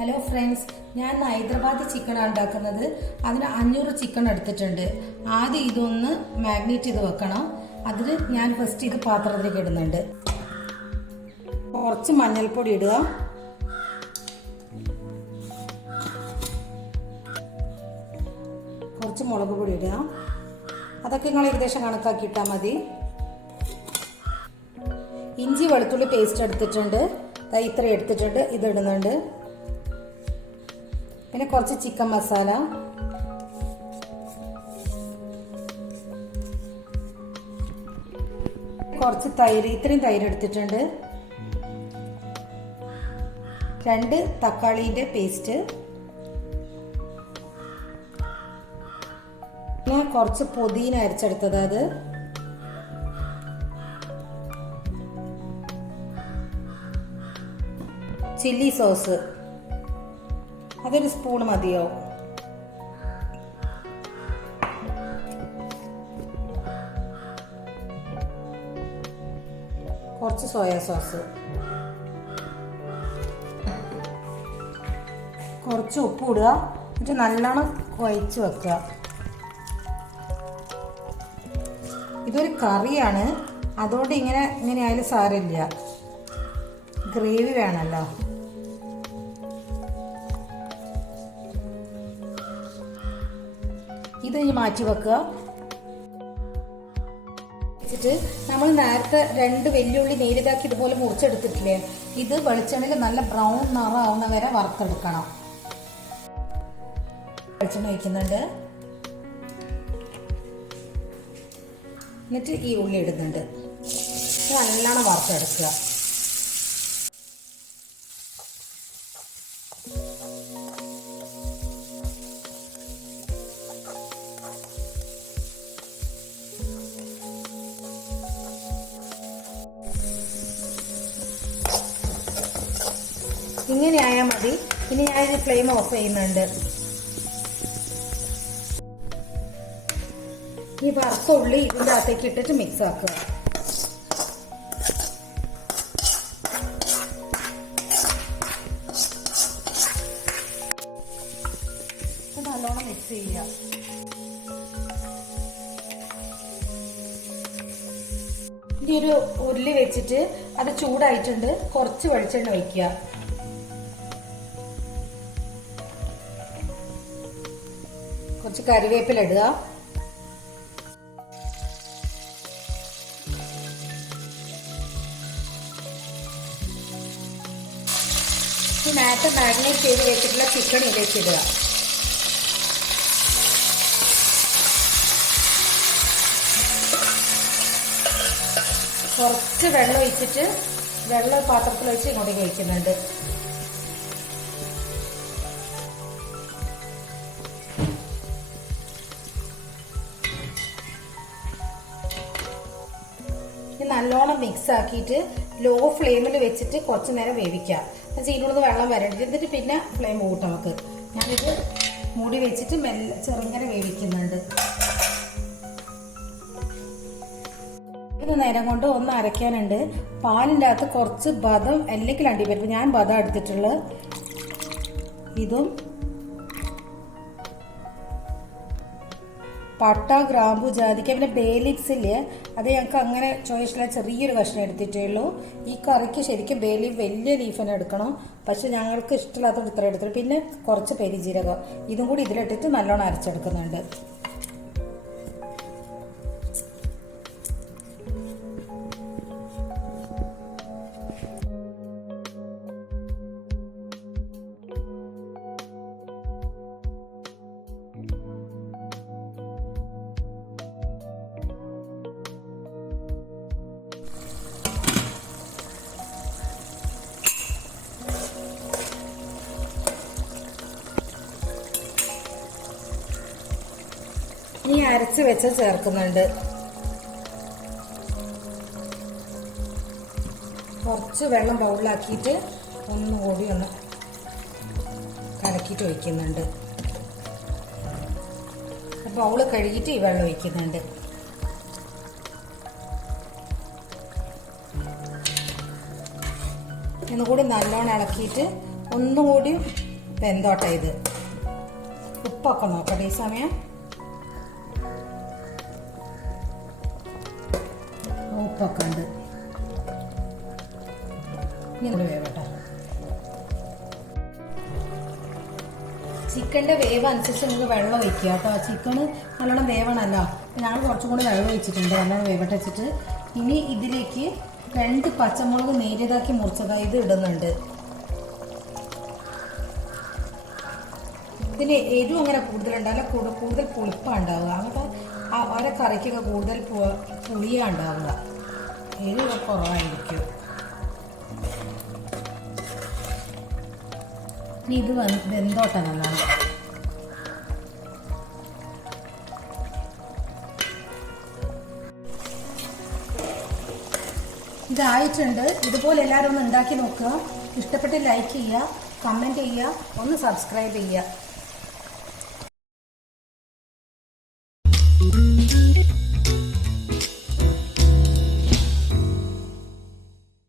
Hello friends, ഞാൻ ഹൈദരാബാദി ചിക്കനാണ് ഉണ്ടാക്കുന്നത്. അതിന് 500 ചിക്കൻ എടുത്തിട്ടുണ്ട്. ആദ്യം ഇതൊന്ന് മാഗ്നേറ്റ് ചെയ്ത് വെക്കണം. അതിന് ഞാൻ ഫസ്റ്റ് ഇത് പാത്രത്തിലേക്ക് ഇടുന്നുണ്ട്. കുറച്ച് മഞ്ഞൾപ്പൊടി ഇടുക, കുറച്ച് മുളക് പൊടി ഇടുക. അതൊക്കെ നിങ്ങൾ ഏകദേശം കണക്കാക്കി ഇട്ടാൽ മതി. ഇഞ്ചി വെളുത്തുള്ളി പേസ്റ്റ് എടുത്തിട്ടുണ്ട്, ഇത്ര എടുത്തിട്ടുണ്ട്, ഇതിടുന്നുണ്ട്. പിന്നെ കുറച്ച് ചിക്കൻ മസാല, കുറച്ച് തൈര്, ഇത്രയും തൈര് എടുത്തിട്ടുണ്ട്. 2 തക്കാളിയുടെ പേസ്റ്റ്, പിന്നെ കുറച്ച് പുതിന അരച്ചെടുത്തത്, അത് ചില്ലി സോസ് അതൊരു സ്പൂൺ മതിയോ. കുറച്ച് സോയാ സോസ്, കുറച്ച് ഉപ്പ് ഇടുക. എന്നിട്ട് നല്ലോണം കുഴച്ച് വെക്കുക. ഇതൊരു കറിയാണ്, അതുകൊണ്ട് ഇങ്ങനെ ആയാലും സാരമില്ല, ഗ്രേവി വേണമല്ലോ. ഇത് മാറ്റി വെക്കുക. വെച്ചിട്ട് നമ്മൾ നേരത്തെ 2 വെല്ലുള്ളി നേരിതാക്കി ഇതുപോലെ മുറിച്ചെടുത്തിട്ടില്ലേ, ഇത് വെളിച്ചെണ്ണയിൽ നല്ല ബ്രൗൺ നിറമാവുന്ന വരെ വറുത്തെടുക്കണം. വെളിച്ചെണ്ണ ഒഴിക്കുന്നുണ്ട്, എന്നിട്ട് ഈ ഉള്ളി ഇടുന്നുണ്ട്. നല്ലോണം വറുത്തെടുക്കുക. ഇങ്ങനെ ആയാൽ മതി. ഇനി ഞാൻ ഫ്ലെയിം ഓഫ് ചെയ്യുന്നുണ്ട്. ഈ വറുത്ത ഉള്ളി ഇതിൻ്റെ അകത്തേക്ക് ഇട്ടിട്ട് മിക്സ് ആക്കുക. നല്ലോണം മിക്സ് ചെയ്യുക. ഇനി ഒരു ഉരുളി വെച്ചിട്ട് അത് ചൂടായിട്ടുണ്ട്, കുറച്ച് വെളിച്ചെണ്ണ ഒഴിക്കുക. കുറച്ച് കറിവേപ്പില ഇടുക. നേരത്തെ മാരിനേറ്റ് ചെയ്ത് വെച്ചിട്ടുള്ള ചിക്കൻ ഇതിലേക്ക് ഇടുക. കുറച്ച് വെള്ളം ഒഴിച്ചിട്ട് വെള്ളം പാത്രത്തിൽ ഒഴിച്ച് ഇങ്ങോട്ടേക്ക് ഒഴിക്കുന്നുണ്ട്. നല്ലോണം മിക്സ് ആക്കിയിട്ട് ലോ ഫ്ലെയിമിൽ വെച്ചിട്ട് കുറച്ച് നേരം വേവിക്കുക. ചീനോട് വെള്ളം വരണ്ടിട്ട്, എന്നിട്ട് പിന്നെ ഫ്ലെയിം കൂട്ടാം നമുക്ക്. ഞാനിത് മൂടി വെച്ചിട്ട് മെല്ലെ ചെറുങ്ങനെ വേവിക്കുന്നുണ്ട്. ഇത് നേരം കൊണ്ട് ഒന്ന് അരയ്ക്കാനുണ്ട്. പാലിൻ്റെ അകത്ത് കുറച്ച് ബദം അല്ലെങ്കിൽ അണ്ടിപ്പരിപ്പ്, ഞാൻ ബദം എടുത്തിട്ടുള്ളത്, ഇതും പട്ട, ഗ്രാമ്പു, ജാതിക്ക, പിന്നെ ബേ ലീവ്സ് ഇല്ലേ, അത് ഞങ്ങൾക്ക് അങ്ങനെ ചോയ്സില്ല, ചെറിയൊരു കഷ്ണം എടുത്തിട്ടേ ഉള്ളൂ. ഈ കറിക്ക് ശരിക്കും ബേ ലീഫ് വലിയ ലീഫ് തന്നെ എടുക്കണം, പക്ഷെ ഞങ്ങൾക്ക് ഇഷ്ടമില്ലാത്തത് ഇത്ര എടുത്തിട്ട്. പിന്നെ കുറച്ച് പെരിജീരകം, ഇതും കൂടി ഇതിലിട്ടിട്ട് നല്ലോണം അരച്ചെടുക്കുന്നുണ്ട്. ഇനി അരച്ച് വെച്ച് ചേർക്കുന്നുണ്ട്. കുറച്ച് വെള്ളം ബൗളിലാക്കിയിട്ട് ഒന്നുകൂടി ഒന്ന് കലക്കിയിട്ട് ഒഴിക്കുന്നുണ്ട്. ബൗള് കഴുകിയിട്ട് ഈ വെള്ളം ഒഴിക്കുന്നുണ്ട്. ഒന്നുകൂടി നല്ലോണം ഇളക്കിയിട്ട് ഒന്നുകൂടി വെന്തോട്ടെ ഇത്. ഉപ്പൊക്കെ നോക്കട്ടെ ഈ സമയം. ഉപ്പൊക്കെ ഉണ്ട്. ഇങ്ങനെ വേവട്ടെ. ചിക്കൻ്റെ വേവ് അനുസരിച്ച് നിങ്ങൾക്ക് വെള്ളം ഒഴിക്കുക കേട്ടോ. ചിക്കന് നല്ലോണം വേവണമല്ലോ. ഞങ്ങൾ കുറച്ചും കൂടി വെള്ളം ഒഴിച്ചിട്ടുണ്ട് നല്ലോണം വേവട്ടെ വെച്ചിട്ട്. ഇനി ഇതിലേക്ക് 2 പച്ചമുളക് നേരിയതാക്കി മുറിച്ചതായി ഇത് ഇടുന്നുണ്ട്. ഇതിന് എരിവ് അങ്ങനെ കൂടുതലുണ്ടാവില്ല, കൂടുതൽ പുളിപ്പാണ് ഉണ്ടാവുക. അങ്ങനത്തെ ഓരോ കറിക്കൊക്കെ കൂടുതൽ പുളിയാണ് ഉണ്ടാവുക, എരിവ് കുറവായിരിക്കും. ഇനി ഇത് വെന്തോട്ടെ നല്ലോണം. ഇതായിട്ടുണ്ട്. ഇതുപോലെ എല്ലാവരും ഒന്ന് ഉണ്ടാക്കി നോക്കുക. ഇഷ്ടപ്പെട്ട് ലൈക്ക് ചെയ്യുക, കമൻറ്റ് ചെയ്യുക, ഒന്ന് സബ്സ്ക്രൈബ് ചെയ്യുക.